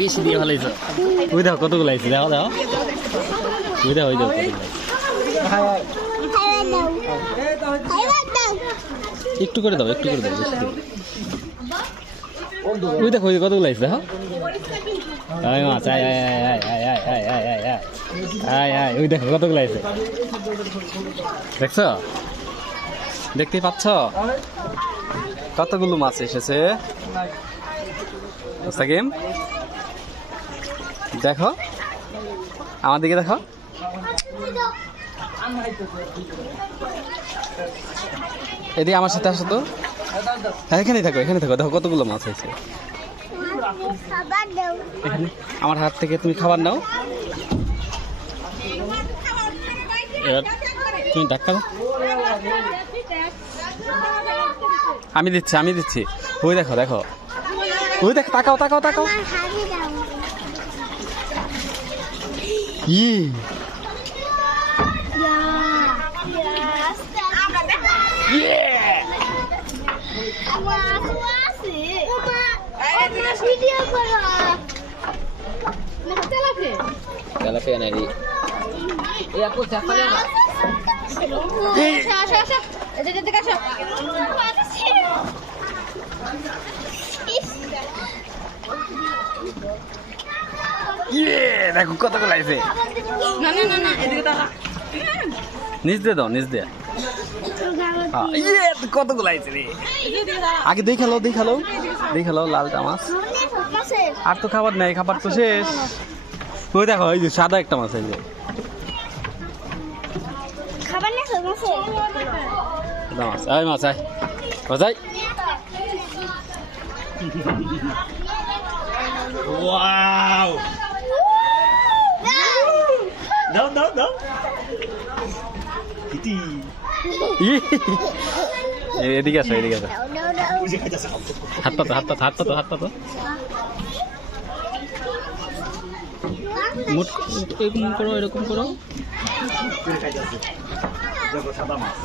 বেশি দিয়ে ভালো ওই দেখো কতগুলো আছে দেখো দেখো ওই দেখো ওই দেখো একটু করে দাও একটু করে দাও বেশি দিও। ওই দেখো ওই কতগুলো আছে দেখো আয় মাছ আয় আয় আয় আয় আয় আয় আয় আয় আয় আয় আয় ওই দেখো কতগুলো আছে দেখছো দেখতে পাচ্ছ কতগুলো মাছ এসেছে সাকিম দেখো আমার দিকে দেখো এদিকে আমার সাথে আসো তো হ্যাঁ এখানে থাকো দেখো কতগুলো মাছ হয়েছে এখানে আমার হাত থেকে তুমি খাবার নাও এবার তুমি ডাক্তার আমি দিচ্ছি ওই দেখো দেখো ওই দেখো তাকাও তাকাও তাকাও ই Kalapia nari. Eh aku siapa ya? Asha. Itu kasih. Mana sih? দেখো কতগুলো আছে না না না না এদিকে দাও নিচ দে দাও নিচ দে কতগুলো আছে রে আগে দেখালো লালটা মাছ আর তো খাবার নাই খাবার তো শেষ ওই দেখো ওই যে সাদা একটা মাছ আছে খাবার না মাছ আয় মাছ আয় বাজাই ওয়াও দাও কিটি এদিকে আসো হাত পাতো মুট এরকম করো সাদা মাছ